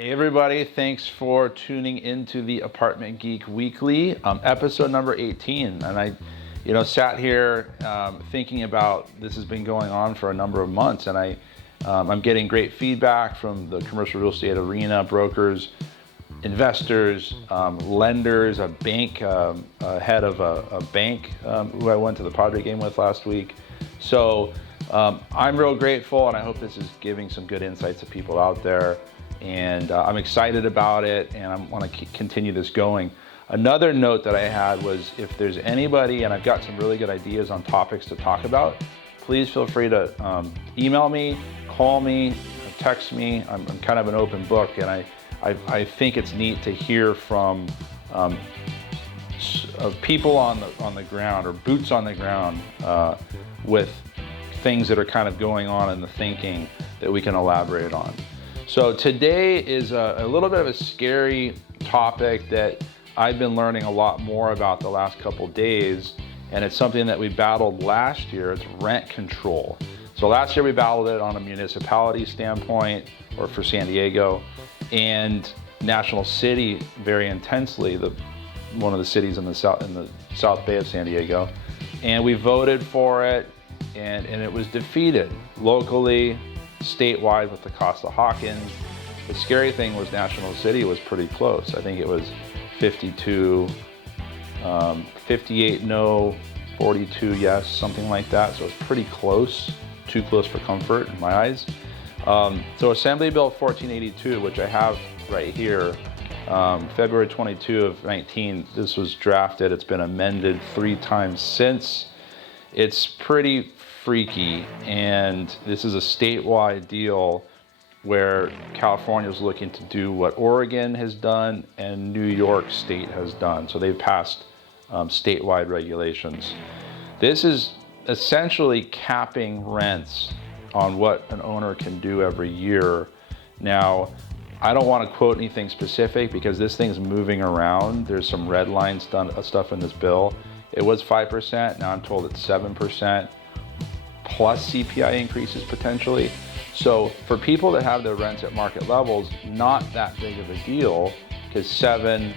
Hey everybody, thanks for tuning into the Apartment Geek Weekly, episode number 18. And I, sat here thinking about this has been going on for a number of months, and I'm getting great feedback from the commercial real estate arena, brokers, investors, lenders, a bank, head of a bank who I went to the Padre game with last week. So I'm real grateful, and I hope this is giving some good insights to people out there. And I'm excited about it, and I want to continue this going. Another note that I had was if there's anybody, and I've got some really good ideas on topics to talk about, please feel free to email me, call me, text me. I'm kind of an open book, and I think it's neat to hear from people on the ground, or boots on the ground, with things that are kind of going on in the thinking that we can elaborate on. So today is a little bit of a scary topic that I've been learning a lot more about the last couple days, and it's something that we battled last year. It's rent control. So last year we battled it on a municipality standpoint, or for San Diego, and National City very intensely, one of the cities in the South Bay of San Diego, and we voted for it, and it was defeated locally, statewide with the Costa-Hawkins. The scary thing was National City was pretty close. I think it was 52, 58 no, 42 yes, something like that. So it's pretty close, too close for comfort in my eyes. So Assembly Bill 1482, which I have right here, February 22 of 19, this was drafted. It's been amended 3 times since. It's pretty freaky, and this is a statewide deal where California is looking to do what Oregon has done and New York State has done. So they've passed statewide regulations. This is essentially capping rents on what an owner can do every year. Now, I don't want to quote anything specific because this thing's moving around. There's some red line stuff in this bill. It was 5%, now I'm told it's 7%. Plus CPI increases potentially. So for people that have their rents at market levels, not that big of a deal, because 7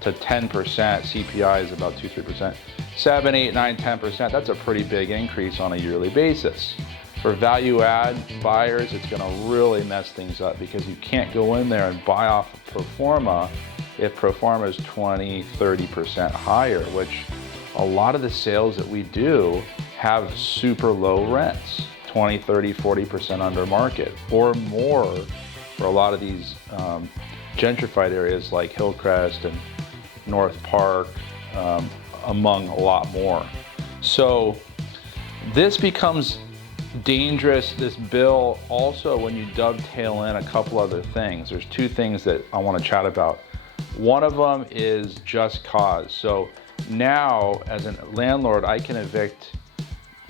to 10% CPI is about 2-3%. 7, 8, 9, 10%, that's a pretty big increase on a yearly basis. For value add buyers, it's going to really mess things up because you can't go in there and buy off of pro forma if pro forma is 20, 30% higher, which a lot of the sales that we do have super low rents, 20, 30, 40% under market or more for a lot of these gentrified areas like Hillcrest and North Park, among a lot more. So this becomes dangerous, this bill, also when you dovetail in a couple other things. There's 2 things that I want to chat about. One of them is just cause. So now, as a landlord, I can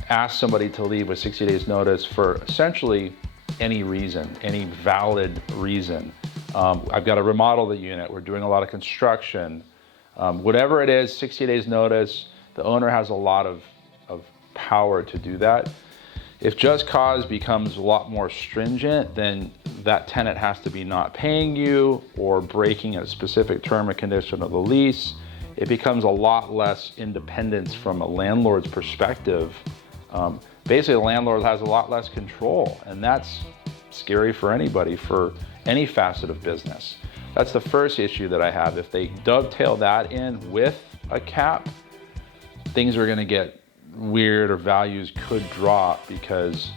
ask somebody to leave with 60 days notice for essentially any reason, any valid reason. I've got to remodel the unit, we're doing a lot of construction, whatever it is, 60 days notice, the owner has a lot of power to do that. If just cause becomes a lot more stringent, then that tenant has to be not paying you or breaking a specific term or condition of the lease. It becomes a lot less independence from a landlord's perspective. Basically, the landlord has a lot less control, and that's scary for anybody, for any facet of business. That's the first issue that I have. If they dovetail that in with a cap, things are going to get weird, or values could drop because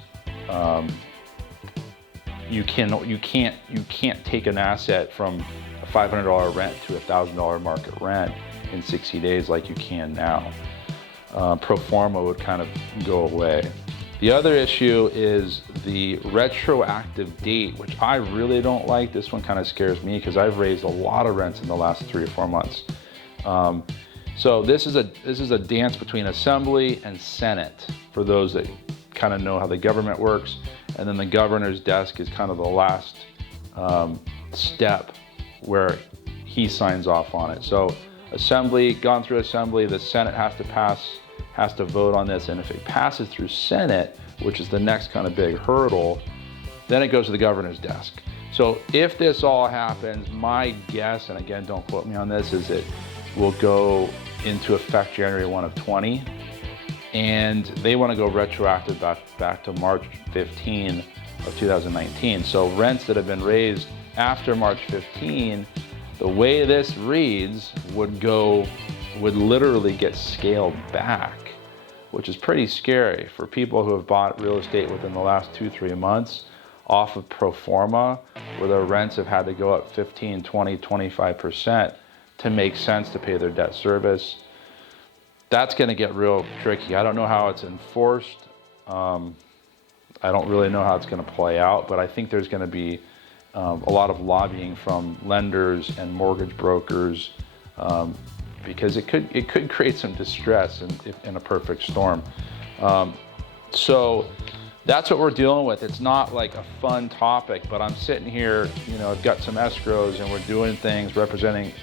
you can't take an asset from a $500 rent to a $1,000 market rent in 60 days like you can now. Pro forma would kind of go away. The other issue is the retroactive date, which I really don't like. This one kind of scares me because I've raised a lot of rents in the last 3 or 4 months. So this is a dance between Assembly and Senate, for those that kind of know how the government works, and then the governor's desk is kind of the last step where he signs off on it. So Assembly, gone through Assembly, the Senate has to vote on this, and if it passes through Senate, which is the next kind of big hurdle, then it goes to the governor's desk. So if this all happens, my guess, and again, don't quote me on this, is it will go into effect January 1 of 20. And they want to go retroactive back to March 15 of 2019. So rents that have been raised after March 15, the way this reads, would literally get scaled back, which is pretty scary for people who have bought real estate within the last 2-3 months off of pro forma, where their rents have had to go up 15, 20, 25% to make sense to pay their debt service. That's going to get real tricky. I don't know how it's enforced. I don't really know how it's going to play out, but I think there's going to be a lot of lobbying from lenders and mortgage brokers, because it could create some distress in a perfect storm. So that's what we're dealing with. It's not like a fun topic, but I'm sitting here, I've got some escrows and we're doing things representing,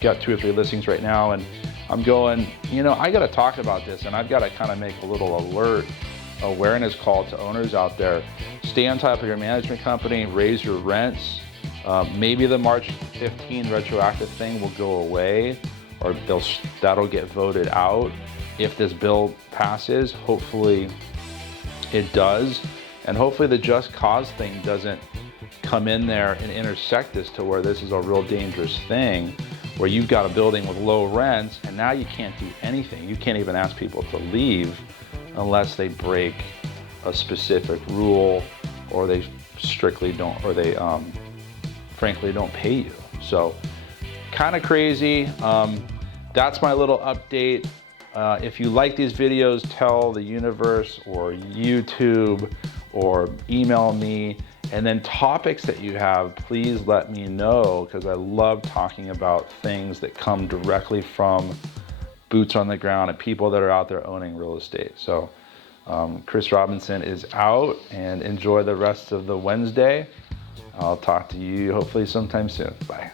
got 2 or 3 listings right now, and I'm going, I got to talk about this, and I've got to kind of make a little awareness call to owners out there. Stay on top of your management company, raise your rents. Maybe the March 15 retroactive thing will go away, or that'll get voted out if this bill passes. Hopefully it does, and hopefully the just cause thing doesn't come in there and intersect this to where this is a real dangerous thing, where you've got a building with low rents and now you can't do anything. You can't even ask people to leave unless they break a specific rule, or they strictly don't, or they frankly don't pay you. So kind of crazy. That's my little update. If you like these videos, tell the universe or YouTube, or email me. And then topics that you have, please let me know, because I love talking about things that come directly from boots on the ground and people that are out there owning real estate. So Chris Robinson is out, and enjoy the rest of the Wednesday. I'll talk to you hopefully sometime soon. Bye.